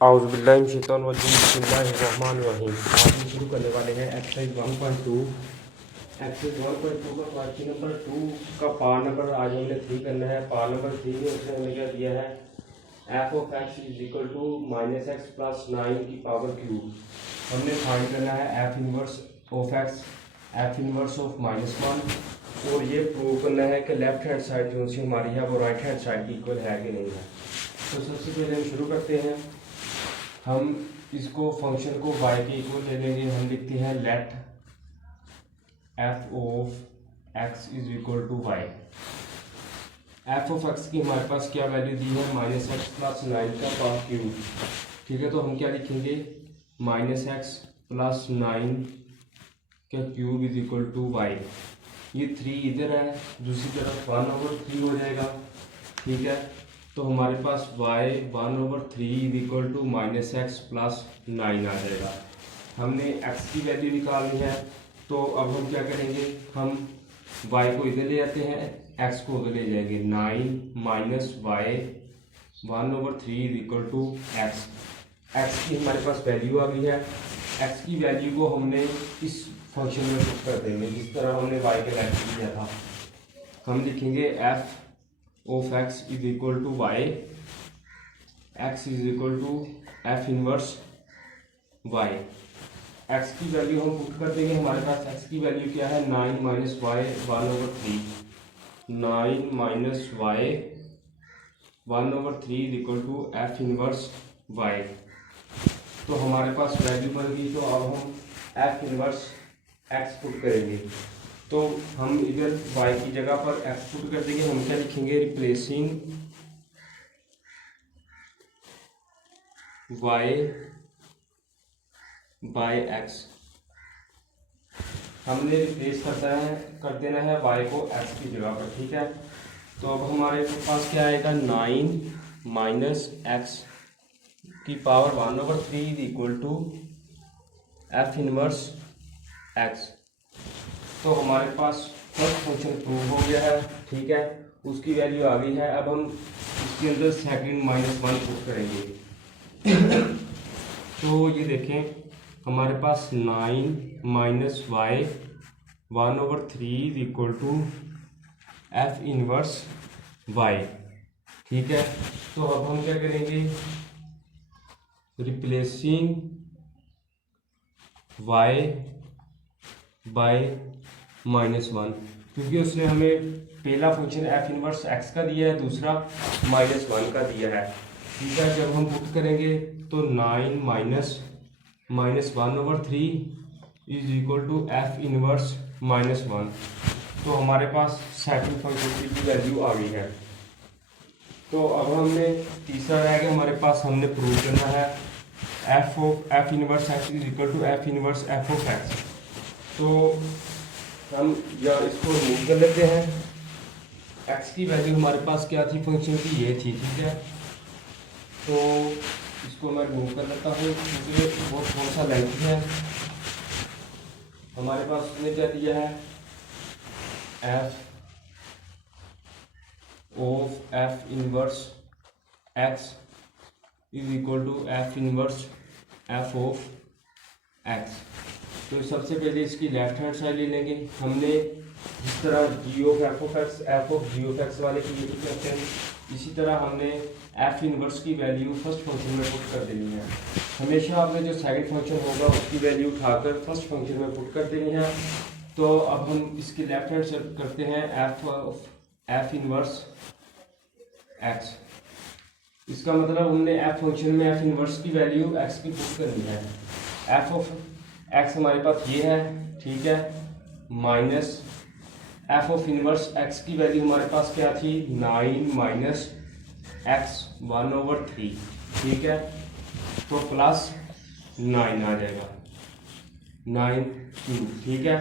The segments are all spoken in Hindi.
बिस्मिल्लाहिर्रहमानिर्रहीम। आज हम शुरू करने वाले हैं एक्सरसाइज 1.2। एक्सरसाइज 1.2 का क्वेश्चन नंबर 2 का पार्ट नंबर आज हमने 3 करना है। पार्ट नंबर 3 में उसने हमें क्या दिया है, f of x is equal to minus x plus 9 की पावर क्यूब। हमने फाइंड करना है f inverse of x, f inverse of -1, और ये प्रूव करना है कि लेफ्ट हैंड साइड जो सी हमारी है वो राइट हैंड साइड की इक्वल है कि नहीं है। तो सबसे पहले हम शुरू करते हैं। हम इसको फंक्शन को y के इक्वल ले लेंगे। हम लिखते हैं let f of x is equal to y. f of x की हमारे पास क्या वैल्यू दी है, माइनस एक्स प्लस 9 का पावर क्यूब। ठीक है, तो हम क्या लिखेंगे, माइनस एक्स प्लस 9 का cube is equal to y. ये 3 इधर है, दूसरी तरफ 1/3 हो जाएगा। ठीक है, तो हमारे पास y 1/3 is equal to minus x plus 9 आ जाएगा। हमने x की वैल्यू निकालनी है, तो अब हम क्या करेंगे, हम y को इधर ले आते हैं, x को उधर ले जाएंगे। 9 minus y 1/3 is equal to x. X की हमारे पास वैल्यू आ गई है। x की वैल्यू को हमने इस फंक्शन में पुट कर देंगे जिस तरह हमने y के लाइक किया था। हम लिखेंगे f of x is equal to y, x is equal to f inverse y। x की वैल्यू हम पुट कर देंगे। हमारे पास x की वैल्यू क्या है, 9 minus y 1/3। 9 minus y 1/3 is equal to f inverse y। तो हमारे पास वैल्यू बन गई। तो अब हम एफ इनवर्स x पुट करेंगे। तो हम इधर y की जगह पर x पुट कर देंगे। हम क्या लिखेंगे, रिप्लेसिंग y बाय x। हमने रिप्लेस कर देना है y को x की जगह पर। ठीक है, तो अब हमारे पास क्या आएगा, 9 माइनस एक्स की power 1/3 is equal to f inverse x. तो हमारे पास फर्स्ट फंक्शन प्रूव हो गया है। ठीक है, उसकी वैल्यू आ गई है। अब हम इसके अंदर सेकंड -1 पुट करेंगे। तो ये देखें, हमारे पास 9 minus y 1/3 is equal to f inverse y. ठीक है, तो अब हम क्या करेंगे, रिप्लेसिंग y बाय -1, क्योंकि उसने हमें पहला फंक्शन एफ इनवर्स एक्स का दिया है, दूसरा -1 का दिया है। ठीक है, जब हम पुट करेंगे तो 9 minus 1/3 is equal to f inverse -1। तो हमारे पास सेकंड फंक्शन की वैल्यू आ गई है। तो अब हमने तीसरा रह गया हमारे पास, हमने प्रूव करना है f inverse x is equal to f inverse f of x. तो हम या इसको रिमूव कर लेते हैं। एक्स की वैल्यू हमारे पास क्या थी फंक्शन की, ये थी। ठीक है, तो इसको मैं रिमूव कर लेता हूँ क्योंकि वो थोड़ा सा लेंथी है। हमारे पास उसने क्या दिया है, f of f inverse x is equal to f inverse f of x. तो सबसे पहले इसकी लेफ्ट हैंड साइड ले लेंगे। हमने जिस तरह G of F of G of X वाले की यही करते हैं, इसी तरह हमने एफ इनवर्स की वैल्यू फर्स्ट फंक्शन में पुट कर देनी है। हमेशा आपने जो सेकंड फंक्शन होगा उसकी वैल्यू उठाकर फर्स्ट फंक्शन में पुट कर देनी है। तो अब हम इसकी लेफ्ट हैंड साइड करते हैं एफ इनवर्स एक्स। इसका मतलब हमने एफ फंक्शन में एफ इनवर्स की वैल्यू एक्स की पुट करनी है। एफ ऑफ एक्स हमारे पास ये है। ठीक है, minus F of inverse x की वैल्यू हमारे पास क्या थी, 9 माइनस एक्स 1/3। ठीक है, तो प्लस 9 आ जाएगा, 9 क्यूब। ठीक है,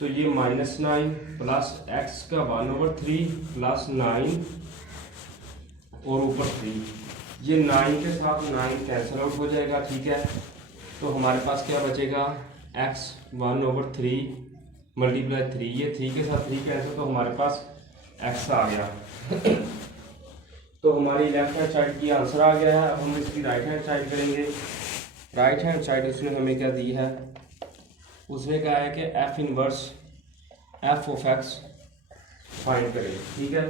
तो ये -9 प्लस एक्स का 1/3 प्लस 9 और ऊपर 3। ये 9 के साथ 9 कैंसिल आउट हो जाएगा। ठीक है, तो हमारे पास क्या बचेगा, x 1/3 मल्टीप्लाई 3, ये 3 के साथ 3 कैंसिल, तो हमारे पास x आ गया। तो हमारी लेफ्ट हैंड साइड की आंसर आ गया है। अब हम इसकी राइट हैंड साइड करेंगे। राइट हैंड साइड उसने हमें क्या दी है, उसने कहा है कि F inverse f of x find करें। ठीक है,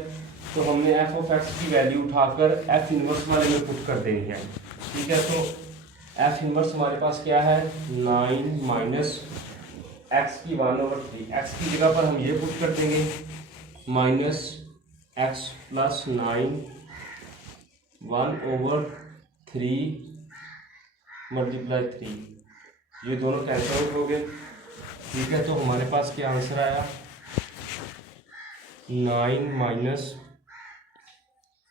तो हमने एफ ऑफ एक्स की वैल्यू उठाकर एफ इनवर्स वाले में पुट कर देनी है। ठीक है, तो एफ इनवर्स हमारे पास क्या है, 9 माइनस एक्स की 1/3। एक्स की जगह पर हम ये पुट कर देंगे माइनस एक्स प्लस 9 1/3 मल्टीप्लाई 3, ये दोनों कैंसिल आउट हो गए। ठीक है, तो हमारे पास क्या आंसर आया, 9 माइनस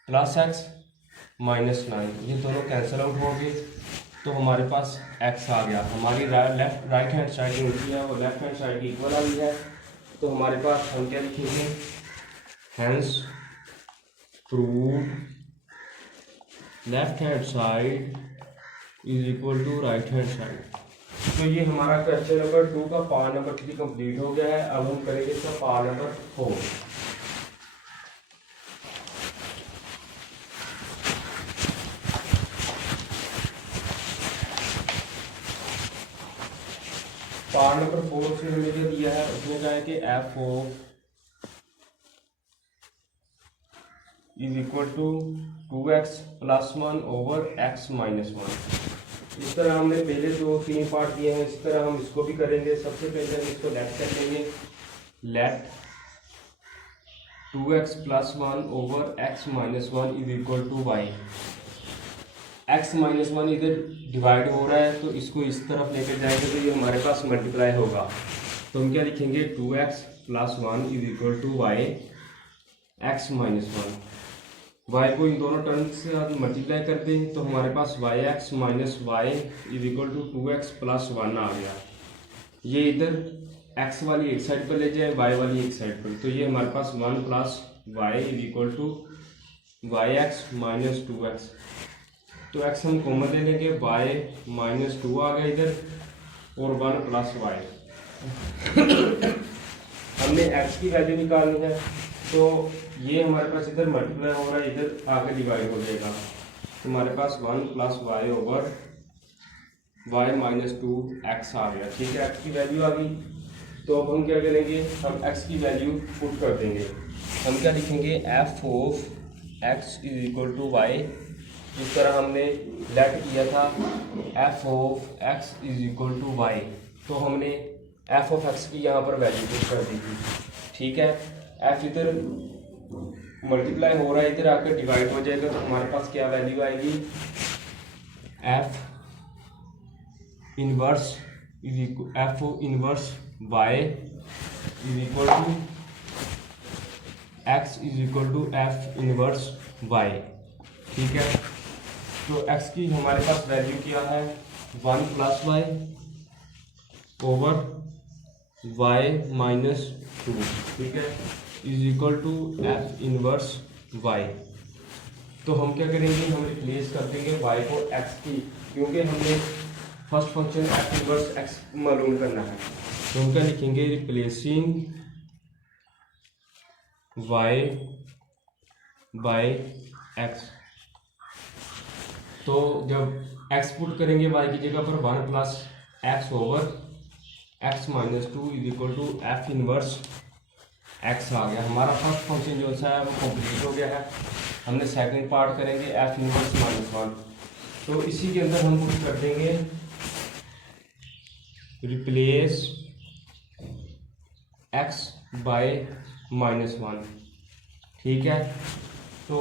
प्लस एक्स माइनस 9, ये दोनों कैंसिल आउट हो गए। तो हमारे पास एक्स आ गया। हमारी राइट हैंड साइड जो होती है वो लेफ्ट हैंड साइड की इक्वल आ गई है। तो हमारे पास हम क्या लिखेंगे, hence prove left hand side is equal to right hand side. तो ये हमारा क्वेश्चन नंबर 2 का पार्ट नंबर 3 कंप्लीट हो गया है। अब हम करेंगे इसका पार्ट नंबर 4। पार्ट नंबर 4 उसने हमें जो दिया है, उसने कहा है कि f of is equal to 2x plus 1 over x minus 1। इस तरह हमने पहले 2-3 पार्ट दिए हैं, इस तरह हम इसको भी करेंगे। सबसे पहले हम इसको लेट कर लेंगे, let 2x plus 1 over x minus 1 is equal to y। x minus 1 इधर डिवाइड हो रहा है, तो इसको इस तरफ लेकर जाएंगे तो ये हमारे पास मल्टीप्लाई होगा। तो हम क्या लिखेंगे, 2x plus 1 is equal to y x minus 1। y को इन दोनों टर्म्स से मल्टीप्लाई कर दें तो हमारे पास yx minus y is equal to 2x plus 1 आ गया। ये इधर x वाली एक साइड पर ले जाए, y वाली एक साइड पर, तो ये हमारे पास 1 plus y is equal to yx minus 2x। तो x हम कॉमन ले लेंगे, y माइनस 2 आ गया इधर, और 1 प्लस वाई। हमने x की वैल्यू निकालनी है, तो ये हमारे पास इधर मल्टीप्लाई हो रहा है, इधर आगे डिवाइड हो जाएगा। तो हमारे पास 1 plus y over y minus 2x आ गया। ठीक है, x की वैल्यू आ गई। तो अब हम क्या करेंगे, हम x की वैल्यू पुट कर देंगे। हम क्या लिखेंगे, f of x is equal to y, जिस तरह हमने लेट किया था f of x is equal to y, तो हमने f ऑफ x की यहाँ पर वैल्यू पुट कर दी थी। ठीक है, f इधर मल्टीप्लाई हो रहा है, इधर आकर डिवाइड हो जाएगा, तो हमारे पास क्या वैल्यू आएगी, f inverse is equal f inverse y is equal to x is equal to f inverse y। ठीक है, तो x की हमारे पास वैल्यू क्या है, 1 plus y over y minus 2। ठीक है, is equal to f inverse y। तो हम क्या करेंगे, हम रिप्लेस कर देंगे y को x की, क्योंकि हमने first function f inverse x मालूम करना है। तो हम क्या लिखेंगे, रिप्लेसिंग y बाय x। तो जब x पुट करेंगे y की जगह पर 1 plus x over x minus 2 is equal to f inverse x आ गया। हमारा फर्स्ट फंक्शन जो सा है वो कंप्लीट हो गया है। हमने सेकंड पार्ट करेंगे f इनवर्स माइनस 1। तो इसी के अंदर हम पुट कर देंगे रिप्लेस x बाय माइनस 1। ठीक है, तो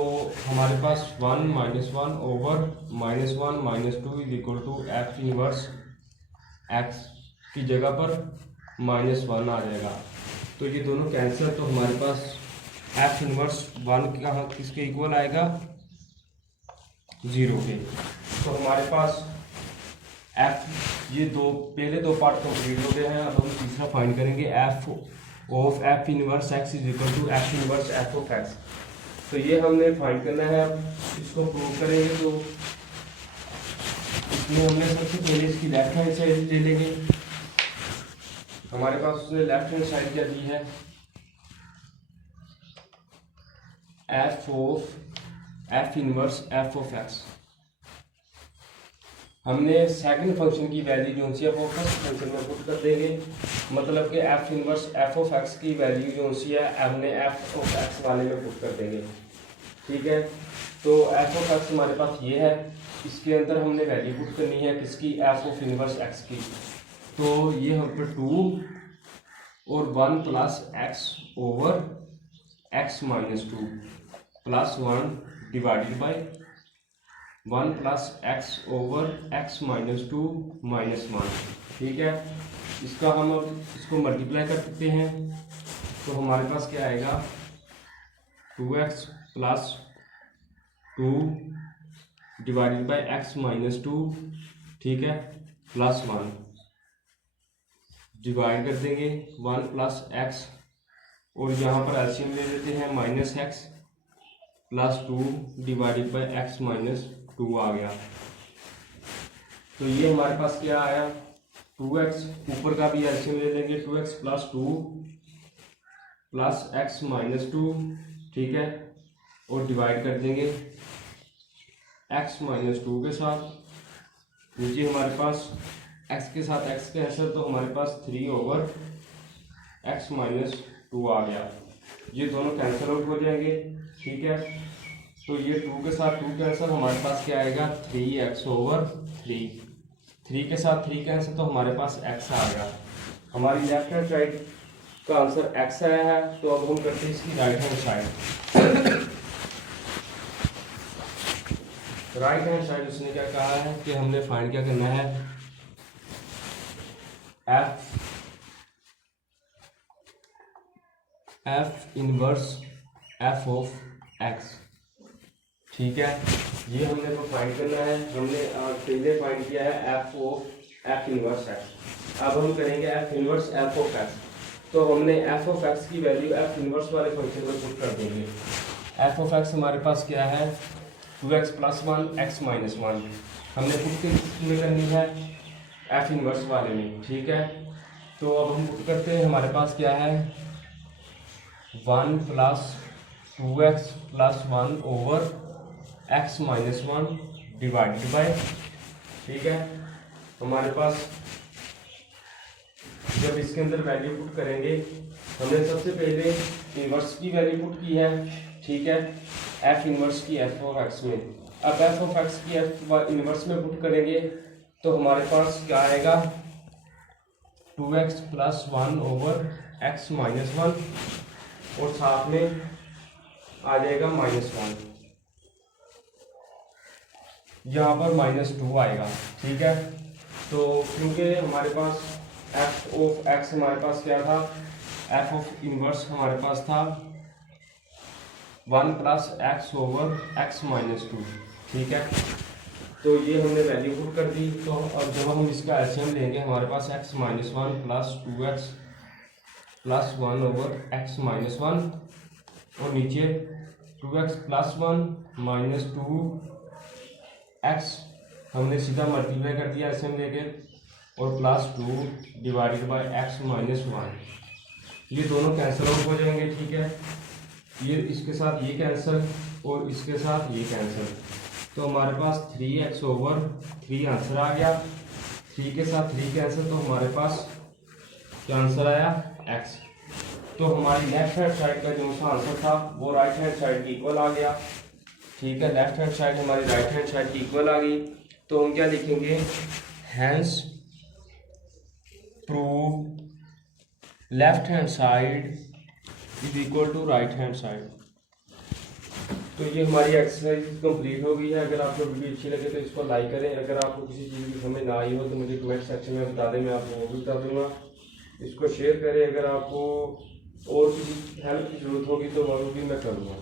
हमारे पास 1 minus 1 over minus 1 minus 2 is equal to f inverse x की जगह पर माइनस 1 आ जाएगा। तो ये दोनों कैंसिल, तो हमारे पास f इनवर्स 1 का किसके इक्वल आएगा, 0 के। तो हमारे पास f, ये पहले दो पार्ट कंप्लीट हो गए हैं। अब हम तीसरा फाइंड करेंगे, f of f inverse x is equal to f inverse f of x। तो ये हमने फाइंड करना है। अब इसको प्रूव करेंगे, तो इसमें हमने सबसे पहले इसकी लेफ्ट हैंड साइड ले लेंगे। हमारे पास उसने लेफ्ट हैंड साइड क्या दी है, f of f inverse f of x. हमने सेकंड फंक्शन की वैल्यू जो सी है वो फर्स्ट फंक्शन में पुट कर देंगे, मतलब कि F inverse f of x की वैल्यू जो सी है हमने एफ ऑफ एक्स वाले में पुट कर देंगे। ठीक है, तो एफ ऑफ एक्स हमारे पास ये है, इसके अंदर हमने वैल्यू पुट करनी है किसकी, एफ ऑफ इनवर्स एक्स की। तो ये हम पे 2 और 1 plus x over x minus 2 plus 1 divided by 1 plus x over x minus 2 minus 1। ठीक है, इसका हम अब इसको मल्टीप्लाई कर सकते हैं, तो हमारे पास क्या आएगा 2x plus 2 divided by x minus 2, ठीक है, प्लस 1 डिवाइड कर देंगे 1 प्लस एक्स और यहाँ पर एलसीएम ले लेते हैं minus x plus 2 divided by x minus 2 आ गया। तो ये हमारे पास क्या आया 2x, ऊपर का भी एलसीएम ले लेंगे 2x plus 2 plus x minus 2, ठीक है, और डिवाइड कर देंगे x माइनस 2 के साथ। नीचे हमारे पास x के साथ x के आंसर, तो हमारे पास 3 ओवर x माइनस 2 आ गया। ये दोनों कैंसिल आउट हो जाएंगे। ठीक है, तो ये 2 के साथ 2 कैंसिल, हमारे पास क्या आएगा 3x ओवर 3 के साथ 3 कैंसिल, तो हमारे पास x आ गया। हमारी लेफ्ट हैंड साइड का आंसर x आया है। तो अब हम करते हैं इसकी right hand side. Right hand side उसने क्या कहा है कि हमने फाइंड क्या करना है, f inverse f of x. ठीक है, ये हमने तो फाइंड करना है। हमने पहले फाइंड किया है f of f inverse x, अब हम करेंगे F inverse f of x. तो हमने एफ ऑफ एक्स की वैल्यू एफ इनवर्स वाले फंक्शन में पुट कर देंगे। एफ ऑफ एक्स हमारे पास क्या है 2x प्लस 1 एक्स माइनस 1, हमने पुट किसमें करनी है एफ इनवर्स वाले में। ठीक है, तो अब हम पुट करते हैं, हमारे पास क्या है 1 plus 2x plus 1 over x minus 1 divided by, ठीक है, हमारे पास जब इसके अंदर वैल्यू पुट करेंगे, हमने सबसे पहले इनवर्स की वैल्यू पुट की है। ठीक है, एफ इनवर्स की एफ ऑफ एक्स में। अब एफ ऑफ एक्स की एफ इनवर्स में पुट करेंगे तो हमारे पास क्या आएगा 2x plus 1 over x minus 1 और साथ में आ जाएगा -1, यहाँ पर -2 आएगा। ठीक है, तो क्योंकि हमारे पास एफ ऑफ एक्स हमारे पास क्या था, एफ ऑफ इनवर्स हमारे पास था 1 plus x over x minus 2। ठीक है, तो ये हमने वैल्यू पुट कर दी। तो अब जब हम इसका एलसीएम लेंगे, हमारे पास x minus 1 plus 2x plus 1 over x minus 1 और नीचे 2x प्लस 1 माइनस 2x हमने सीधा मल्टीप्लाई कर दिया एलसीएम लेके, और plus 2 divided by x minus 1। ये दोनों कैंसिल आउट हो जाएंगे। ठीक है, ये इसके साथ ये कैंसिल और इसके साथ ये कैंसिल, तो हमारे पास 3x ओवर 3 आंसर आ गया। 3 के साथ 3 कैंसिल, तो हमारे पास क्या आंसर आया x। तो हमारी लेफ्ट हैंड साइड का जो सा आंसर था वो राइट हैंड साइड की इक्वल आ गया। ठीक है, लेफ्ट हैंड साइड हमारी राइट हैंड साइड की इक्वल आ गई। तो हम क्या लिखेंगे, hence prove left hand side is equal to right hand side. तो ये हमारी एक्सरसाइज कंप्लीट हो गई है। अगर आपको वीडियो अच्छी लगे तो इसको लाइक करें। अगर आपको किसी चीज़ की समझ ना आई हो तो मुझे कमेंट सेक्शन में बता दें, मैं आपको वो भी बता दूंगा। इसको शेयर करें। अगर आपको और किसी हेल्प की ज़रूरत होगी तो वो भी मैं करूँगा।